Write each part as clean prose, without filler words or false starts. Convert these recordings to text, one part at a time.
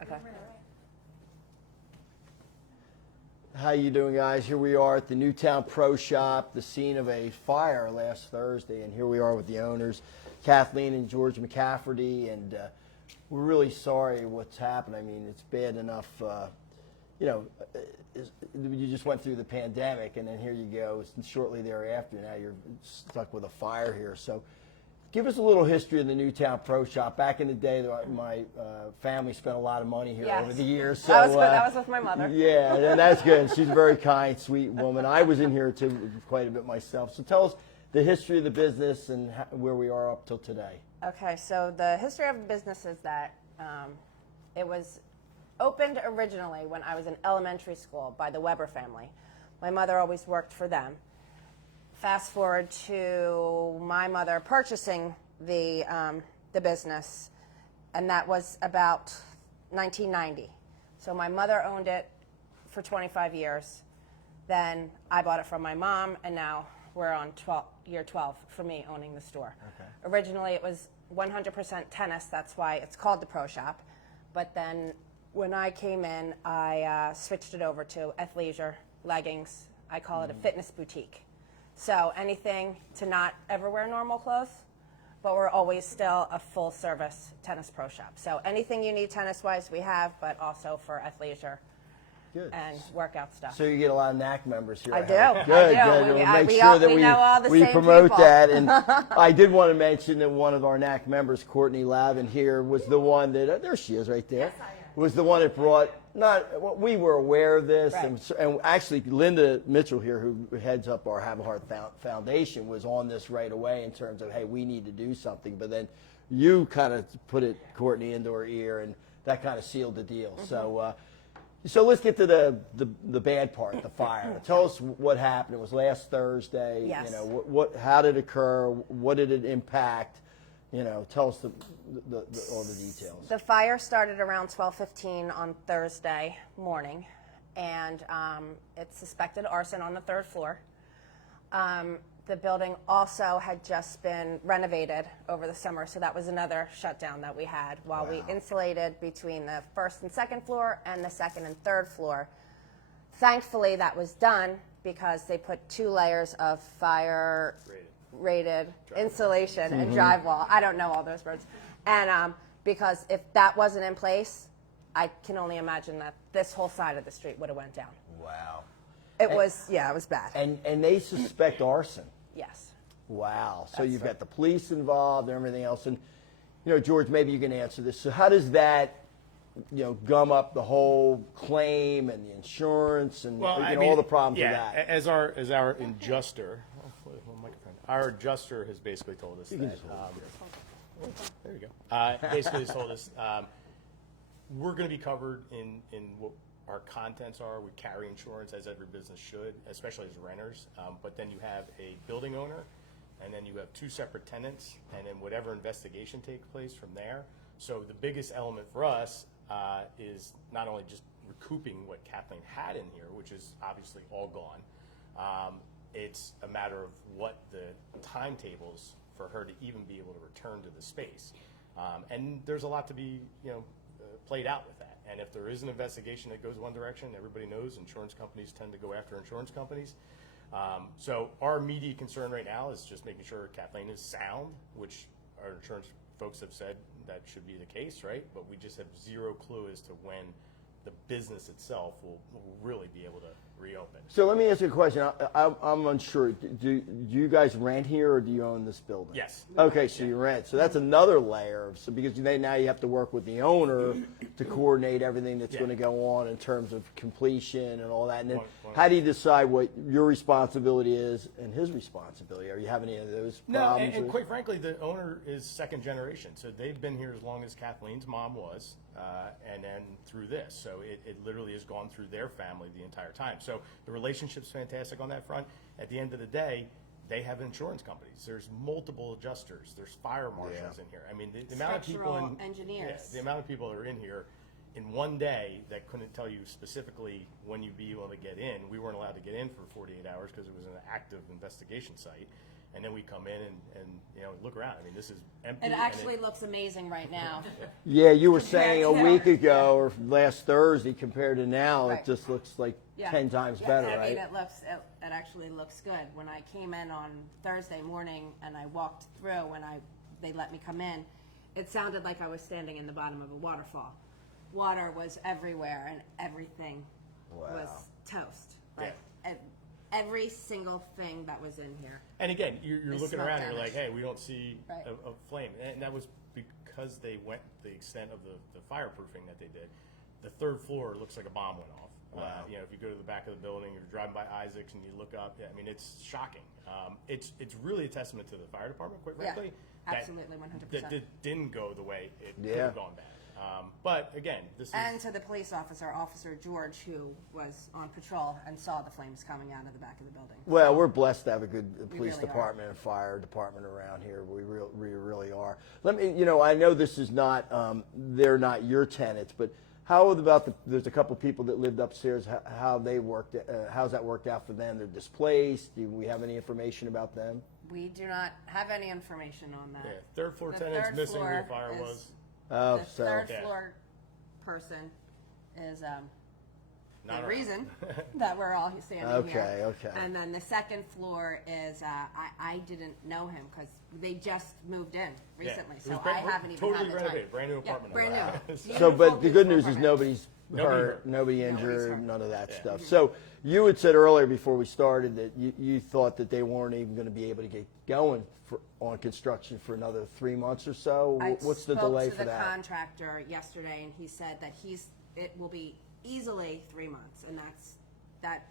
Okay. How you doing, guys? Here we are at the Newtown Pro Shop, the scene of a fire last Thursday, and here we are with the owners, Kathleen and George McCafferty, and we're really sorry what's happened. I mean, it's bad enough, you just went through the pandemic, and then here you go, shortly thereafter, now you're stuck with a fire here. So give us a little history of the Newtown Pro Shop. Back in the day, my family spent a lot of money here over the years. So, that was with my mother. Yeah, and that's good. She's a very kind, sweet woman. I was in here too quite a bit myself. So tell us the history of the business and where we are up till today. Okay, so the history of the business is that it was opened originally when I was in elementary school by the Weber family. My mother always worked for them. Fast forward to my mother purchasing the business, and that was about 1990. So my mother owned it for 25 years. Then I bought it from my mom, and now we're on year 12 for me owning the store. Okay. Originally, it was 100% tennis. That's why it's called the Pro Shop. But then when I came in, I switched it over to athleisure, leggings. I call it a fitness boutique. So anything to not ever wear normal clothes, but we're always still a full-service tennis pro shop. So anything you need tennis-wise, we have, but also for athleisure and workout stuff. So you get a lot of NAC members here. I do. Good, I do. good. We'll make sure that know all the we same promote people. that. And I did want to mention that one of our NAC members, Courtney Lavin here, was the one that, there she is right there. Yes, I am. Was the one that brought, we were aware of this, Right. and actually Linda Mitchell here, who heads up our Have a Heart Foundation, was on this right away in terms of, hey, we need to do something. But then you kind of put it, Courtney, into her ear, and that kind of sealed the deal. Mm-hmm. So let's get to the bad part, the fire. Tell us what happened. It was last Thursday. Yes. How did it occur? What did it impact? Tell us all the details. The fire started around 12:15 on Thursday morning, and it's suspected arson on the third floor. The building also had just been renovated over the summer, so that was another shutdown that we had while we insulated between the first and second floor and the second and third floor. Thankfully, that was done because they put 2 layers of fire rated insulation and drywall. I don't know all those words. And because if that wasn't in place, I can only imagine that this whole side of the street would have went down. Wow. It was bad. And they suspect arson. Yes. Wow. So you've got the police involved and everything else. And, George, maybe you can answer this. So how does that, gum up the whole claim and the insurance and all the problems with that? As our adjuster, our adjuster has basically told us that. There you go. Basically has told us we're going to be covered in what our contents are. We carry insurance, as every business should, especially as renters. But then you have a building owner, and then you have 2 separate tenants, and then whatever investigation takes place from there. So the biggest element for us is not only just recouping what Kathleen had in here, which is obviously all gone. It's a matter of what the timetables for her to even be able to return to the space. And there's a lot to be, played out with that. And if there is an investigation that goes one direction, everybody knows insurance companies tend to go after insurance companies. So our immediate concern right now is just making sure Kathleen is sound, which our insurance folks have said that should be the case, right? But we just have zero clue as to when the business itself will really be able to reopen. So let me ask you a question. I'm unsure. Do you guys rent here or do you own this building? Yes. Okay, so you rent. So that's another layer. So because now you have to work with the owner to coordinate everything that's going to go on in terms of completion and all that. And then how do you decide what your responsibility is and his responsibility? Are you having any of those problems? No, and quite frankly, the owner is second generation. So they've been here as long as Kathleen's mom was, and then through this. So it literally has gone through their family the entire time. So the relationship's fantastic on that front. At the end of the day, they have insurance companies. There's multiple adjusters. There's fire marshals in here. I mean, the amount of people engineers. The amount of people that are in here in one day that couldn't tell you specifically when you'd be able to get in. We weren't allowed to get in for 48 hours because it was an active investigation site. and then we come in and look around. I mean, this is empty. It actually looks amazing right now. Yeah, you were saying a Compared week to- ago or last Thursday compared to now, Right. it just looks like Yeah. 10 times Yeah, better, I right? mean, it actually looks good. When I came in on Thursday morning and I walked through and they let me come in, it sounded like I was standing in the bottom of a waterfall. Water was everywhere and everything was toast. Like every single thing that was in here. And again, you're It's looking smoke around and you're damage. like, hey, we don't see Right. a flame. And that was because they went the extent of the fireproofing that they did. The third floor looks like a bomb went off. Wow. If you go to the back of the building, you're driving by Isaac's and you look up, I mean, it's shocking. It's really a testament to the fire department, quite Yeah, frankly. absolutely, 100%. That didn't go the way it could Yeah. have gone bad. But again, this And is... to the police officer, Officer George, who was on patrol and saw the flames coming out of the back of the building. Well, we're blessed to have a good police really are. department and fire department around here. We really are. Let me, I know this is not, they're not your tenants, but how about there's a couple people that lived upstairs, how they worked, how's that worked out for them? They're displaced. Do we have any information about them? We do not have any information on that. Yeah, third floor The tenant's third missing where floor the fire is- was. Oh, The so. third Yeah. floor person is Not the around. reason that we're all standing here. Okay. And then the second floor is I didn't know him because they just moved in recently, It so was I haven't even totally had the time. renovated, brand new apartment. Yeah, brand Wow. new. So, Beautiful, but the good beautiful news is apartment. nobody's Nobody hurt, hurt. nobody Nobody's injured, hurt. none of that Yeah. stuff. So you had said earlier before we started that you thought that they weren't even going to be able to get going on construction for another 3 months or so. I What's the spoke delay to for the that? contractor yesterday, and he said that it will be easily 3 months, and that.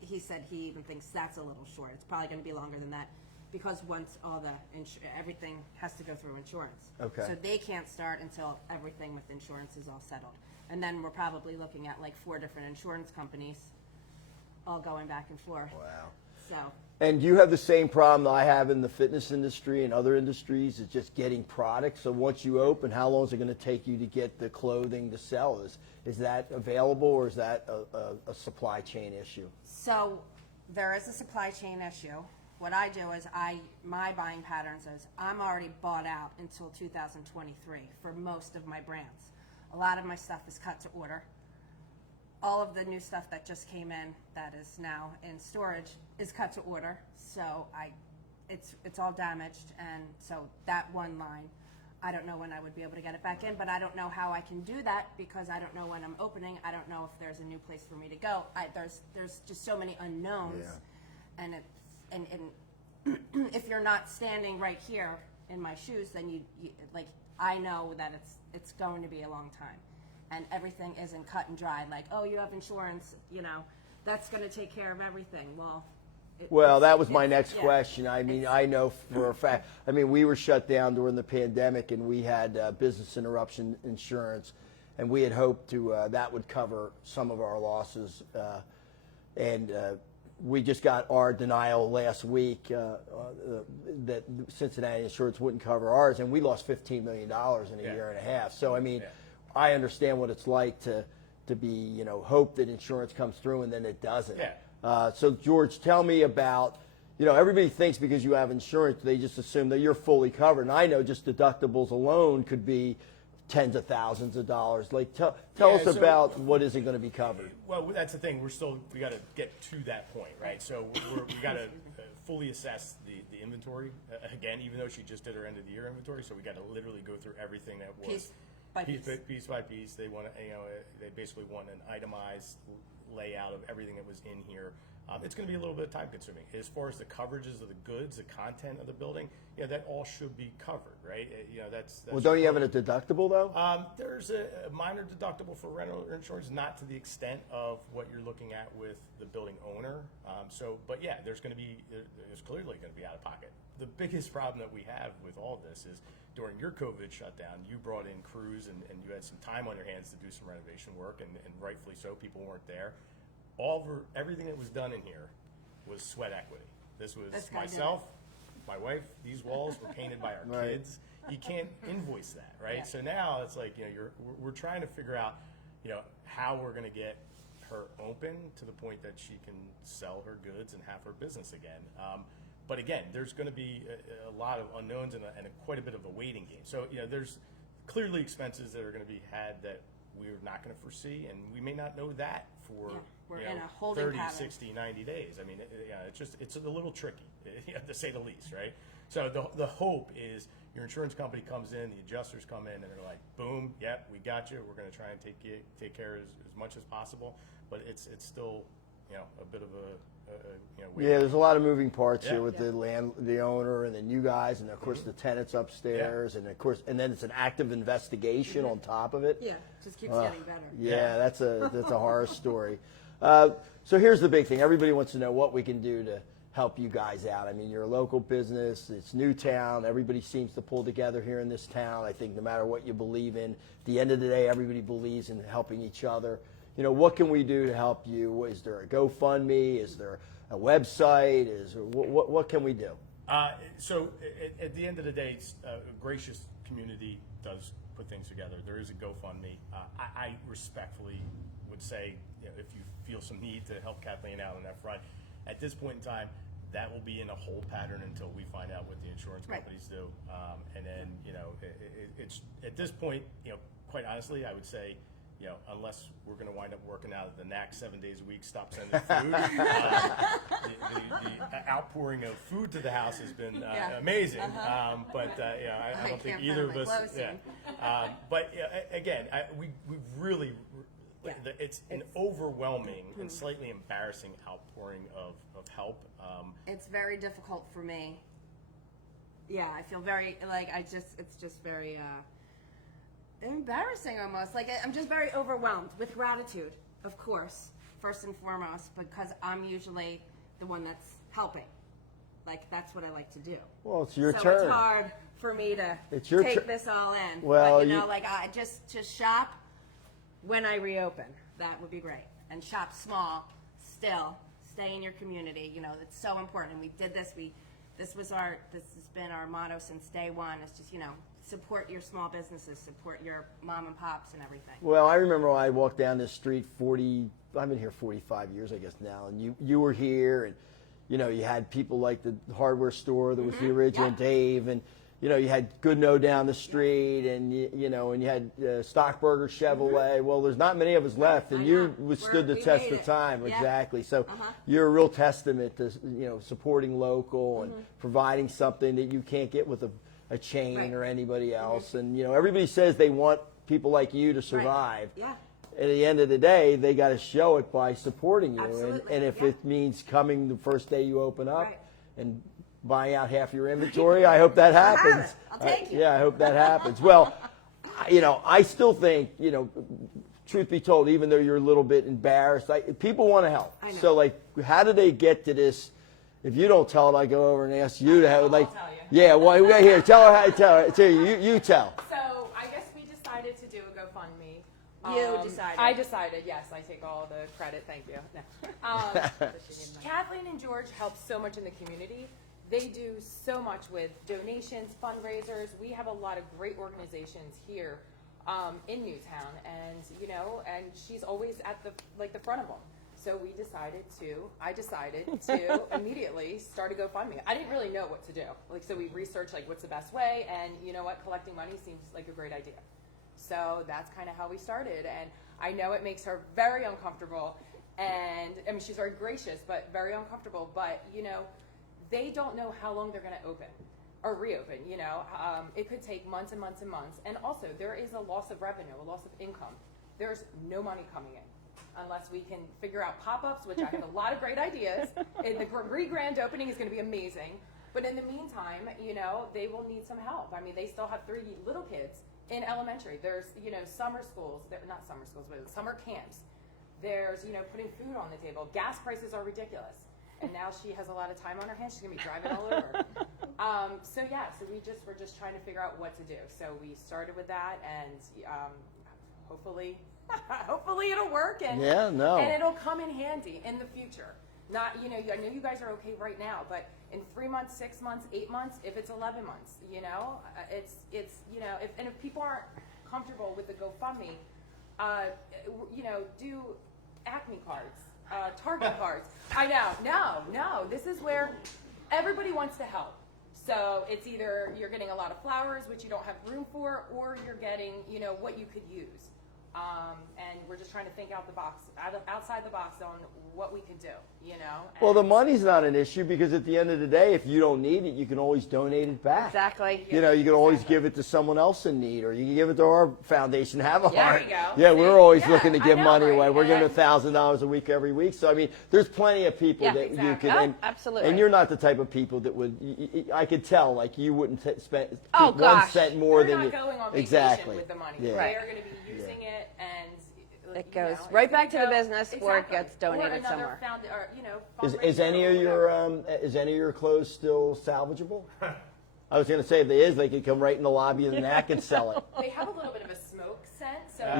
He said he even thinks that's a little short. It's probably going to be longer than that because once all the everything has to go through insurance. Okay. So they can't start until everything with insurance is all settled, and then we're probably looking at like 4 different insurance companies, all going back and forth. Wow. So. And you have the same problem that I have in the fitness industry and other industries, is just getting products. So once you open, how long is it going to take you to get the clothing to sell? Is that available, or is that a supply chain issue? So there is a supply chain issue. What I do is my buying patterns is I'm already bought out until 2023 for most of my brands. A lot of my stuff is cut to order. All of the new stuff that just came in that is now in storage is cut to order. So it's all damaged, and so that one line, I don't know when I would be able to get it back in, but I don't know how I can do that because I don't know when I'm opening. I don't know if there's a new place for me to go. There's just so many unknowns, and if you're not standing right here in my shoes, then you like I know that it's going to be a long time, and everything isn't cut and dried. Like, oh, you have insurance, that's going to take care of everything. Well, that was my next yeah. question. I mean, I know for a fact. I mean, we were shut down during the pandemic, and we had business interruption insurance, and we had hoped to that would cover some of our losses. And we just got our denial last week that Cincinnati Insurance wouldn't cover ours, and we lost $15 million in a year and a half. So, I mean, I understand what it's like to be, hope that insurance comes through and then it doesn't. Yeah. So, George, tell me about, everybody thinks because you have insurance, they just assume that you're fully covered. And I know just deductibles alone could be tens of thousands of dollars. Like, tell us so- about what isn't going to be covered. Well, that's the thing. We got to get to that point, right? So we got to fully assess the inventory again, even though she just did her end of the year inventory. So we got to literally go through everything that was Piece by piece. piece by piece. They want to, they basically want an itemized layout of everything that was in here. It's going to be a little bit time consuming. As far as the coverages of the goods, the content of the building, that all should be covered, right? That's Well, don't you have a deductible, though? There's a minor deductible for rental insurance, not to the extent of what you're looking at with the building owner. But yeah, there's clearly going to be out of pocket. The biggest problem that we have with all this is during your COVID shutdown, you brought in crews and you had some time on your hands to do some renovation work, and rightfully so, people weren't there. Everything that was done in here was sweat equity. This was This guy did myself, my wife. These walls were painted by our Right. kids. You can't invoice that, right? Yeah. So now it's like we're trying to figure out how we're going to get her open to the point that she can sell her goods and have her business again. But again, there's going to be a lot of unknowns and quite a bit of a waiting game. So, there's clearly expenses that are going to be had that we're not going to foresee, and we may not know that for we're in a holding 30, pattern. 60, 90 days. I mean, it's a little tricky, to say the least, right? So the hope is your insurance company comes in, the adjusters come in, and they're like, boom, yep, we got you. We're going to try and take care of as much as possible, but it's still a bit of a Yeah, there's a lot of moving parts Yeah. here with the owner, and then you guys, and of course the tenants upstairs, and of course, and then it's an active investigation on top of it. Yeah, just keeps getting better. Yeah, that's a horror story. So here's the big thing. Everybody wants to know what we can do to help you guys out. I mean, you're a local business. It's Newtown. Everybody seems to pull together here in this town. I think no matter what you believe in, at the end of the day, everybody believes in helping each other. What can we do to help you? Is there a GoFundMe? Is there a website? What can we do? So at the end of the day, a gracious community does put things together. There is a GoFundMe. I respectfully would say, if you feel some need to help Kathleen out on that front, at this point in time, that will be in a hold pattern until we find out what the insurance companies do. And then, it's at this point, quite honestly, I would say, unless we're going to wind up working out of the NAC 7 days a week, stop sending food. The outpouring of food to the house has been amazing. But I don't think either of us. But again, we really. It's an overwhelming and slightly embarrassing outpouring of help. It's very difficult for me. Yeah, I feel very it's just very embarrassing almost. I'm just very overwhelmed with gratitude, of course, first and foremost, because I'm usually the one that's helping. That's what I like to do. Well, it's your so turn. It's hard for me to take this all in. Well, but, I just shop when I reopen. That would be great. And shop small, still. Stay in your community. It's so important. And we did this. This has been our motto since day one. It's just, support your small businesses, support your mom and pops and everything. Well, I remember when I walked down this street I've been here 45 years, I guess now, and you were here, and, you had people like the hardware store that was the original Dave, and, you had Goodnow down the street, and, and you had Stockburger Chevrolet. Well, there's not many of us left, and you withstood the test of time. Yeah. Exactly. So you're a real testament to, supporting local and providing something that you can't get with a chain or anybody else. And, everybody says they want people like you to survive. Yeah. At the end of the day, they got to show it by supporting you. Absolutely. And if it means coming the first day you open up and buying out half your inventory, I hope that happens. I'll take you. Yeah, I hope that happens. Well, I still think, truth be told, even though you're a little bit embarrassed, people want to help. I know. So, how did they get to this? If you don't tell it, I go over and ask you to have, I'll tell you. Yeah, well, here, tell her how to tell her. You tell. So I guess we decided to do a GoFundMe. You decided. I decided, yes. I take all the credit. Thank you. No. Kathleen and George help so much in the community. They do so much with donations, fundraisers. We have a lot of great organizations here in Newtown, and and she's always at the front of them. So I decided to immediately start a GoFundMe. I didn't really know what to do. So we researched what's the best way, and you know what, collecting money seems like a great idea. So that's kind of how we started, and I know it makes her very uncomfortable, and I mean she's very gracious, but very uncomfortable. But they don't know how long they're going to open or reopen. It could take months and months and months, and also there is a loss of revenue, a loss of income. There's no money coming in unless we can figure out pop-ups, which I have a lot of great ideas. And the grand opening is going to be amazing. But in the meantime, they will need some help. I mean, they still have 3 little kids in elementary. There's, summer schools. Not summer schools, but summer camps. There's, putting food on the table. Gas prices are ridiculous. And now she has a lot of time on her hands. She's going to be driving all over. So we're just trying to figure out what to do. So we started with that, and hopefully it'll work, and and it'll come in handy in the future. Not, I know you guys are okay right now, but in 3 months, 6 months, 8 months, if it's 11 months, if people aren't comfortable with the GoFundMe, do Acme cards, Target cards. I know, no, this is where everybody wants to help. So it's either you're getting a lot of flowers, which you don't have room for, or you're getting, you know, what you could use. And we're just trying to think outside the box on what we could do, you know. Well, the money's not an issue because at the end of the day, if you don't need it, you can always donate it back. Exactly. You know, you can always give it to someone else in need, or you can give it to our foundation, Have a Heart. There you go. Yeah, we're always Yeah, looking to I give know, money right? away. We're giving And- $1,000 a week every week. So I mean, there's plenty of people Yeah, that you exactly. can. Oh, And, absolutely. And you're not the type of people that would. I could tell, like you wouldn't spend Oh, 1 gosh. cent more They're than not you. going on vacation Exactly. with the money. Yeah. Right. They are going to be using it, and It you know, goes it's right gonna back to the go- business where it exactly. gets donated or another somewhere. or, you know, Is fundraiser any or of your whatever. is any of your clothes still salvageable? I was going to say if they is, they could come right in the lobby of the NAC and sell it. They have a little bit of a smoke scent, so Yeah.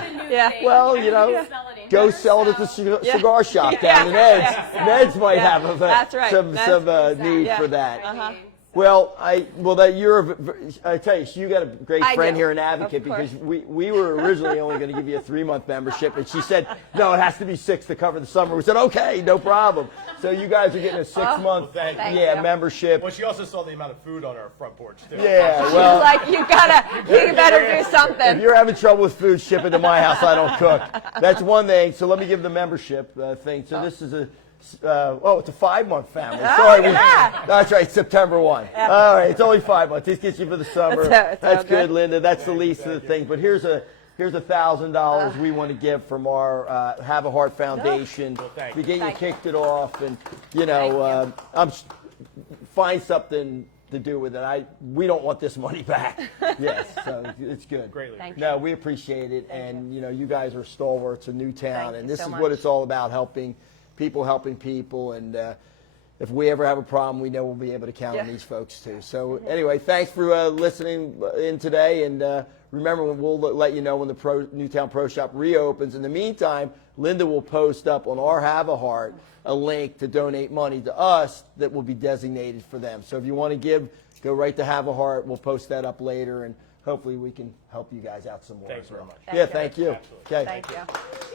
that's like the new Yeah. thing. Well, you know, Everybody smell it in go here, sell it at the so- cigar shop down in Ned's. Ned's might Yeah. have That's right. some That's- need Yeah. for that. I mean, Well, that I tell you, you got a great I friend do. here in Advocate Of course. because we were originally only going to give you a 3-month membership, and she said no, it has to be 6 to cover the summer. We said okay, no problem. So you guys are getting a 6-month thank you. yeah you. membership. Well, she also saw the amount of food on our front porch too. Yeah, She's well. like, you better do If something. you're having trouble with food, ship it to my house. I don't cook. That's one thing. So let me give the membership thing. So this is it's a 5-month family. Sorry, look at that. that's right. September 1. All right, it's only 5 months. This gets you for the summer. It's all That's good. good, Linda. That's the least of the things. But here's $1,000 we want to give from our Have a Heart Foundation. thank We you. get you Thank you. kicked it off, and you Thank know, find something to do with it. We don't want this money back. Yes, so it's good. Greatly. Thank No, we appreciate it, and you know, you guys are stalwarts of Newtown, Thank and you this so is much. what it's all about: helping people, and if we ever have a problem, we know we'll be able to count on Yeah. these folks too. So anyway, thanks for listening in today, and remember, we'll let you know when the Newtown Pro Shop reopens. In the meantime, Linda will post up on our Have a Heart a link to donate money to us that will be designated for them. So if you want to give, go right to Have a Heart. We'll post that up later, and hopefully we can help you guys out some more. Thanks as well. very much. Yeah, thank you. Absolutely. Okay. Thank you.